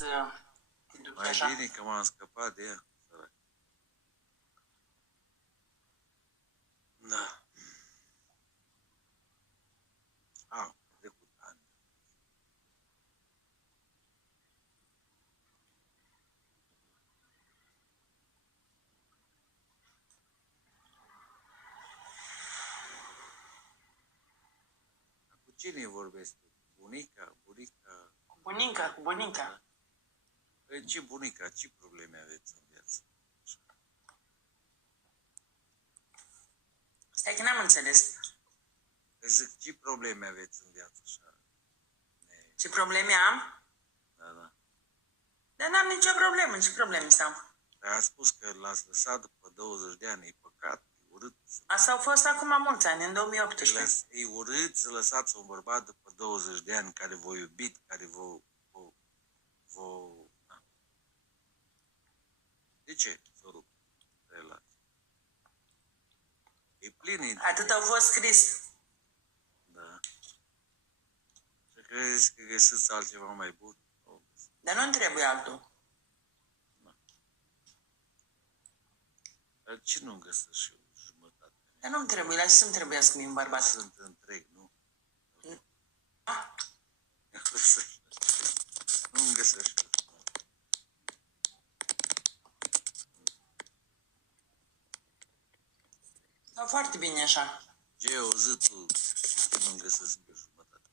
să te duci Mai așa. bine că m-am scăpat de ea. Sărac. Da. Au trecut ani. Cu cine vorbesc? Bunica? Bunica? Cu bunica, cu bunica. Păi ce bunica? Ce probleme aveți în viață? Stai că n-am înțeles. Păi zic, ce probleme aveți în viață așa? Ce probleme am? Da, da. Dar n-am nicio problemă. Ce probleme să am? Dar a spus că l-ați lăsat după 20 de ani, e păcat, e urât. Asta au fost acum mulți ani, în 2018. E urât să lăsați un bărbat după 20 de ani care v-a iubit, care da. De ce să rup relația? E plin. Atât au fost scris. Da. Și crezi că găsiți altceva mai bun? Dar nu-mi trebuie altul. Dar ce nu găsesc și eu jumătate? Dar nu-mi trebuie, la ce să-mi trebuiască mie un bărbat? Sunt întreg, nu? Ah, Nu-mi găsesc și eu. da, foarte bine așa. Ce o zi tu nu-mi găsesc eu jumătate?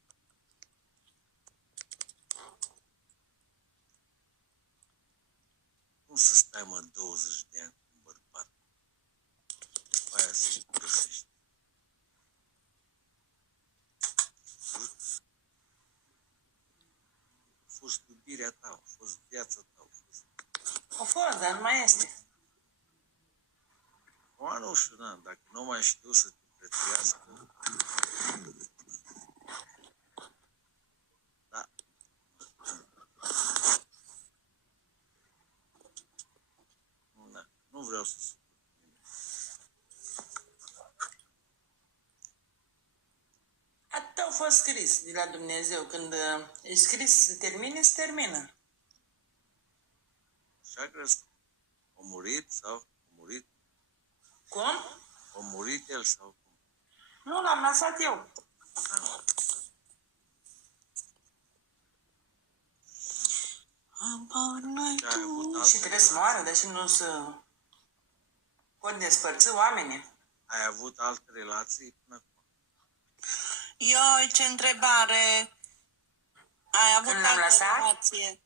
Nu să stai, mă, 20 de ani cu un bărbat. După aia să-i găsești. A fost iubirea ta, a fost viața ta, a fost... A fost, dar nu mai este. Acum nu știu, da, dacă nu mai știu să te prețuiască... Da. Da. Nu vreau să supăr. Atât au fost scris de la Dumnezeu. Când e scris să termine, se termină. Așa crezi? A murit sau? A murit? Cum? A murit el sau cum? Nu, l-am lăsat eu. Și trebuie să moară, deși nu să pot despărți oamenii. Ai avut alte relații până acum? Ioi, ce întrebare! Ai avut Când l-am altă lăsat? relație?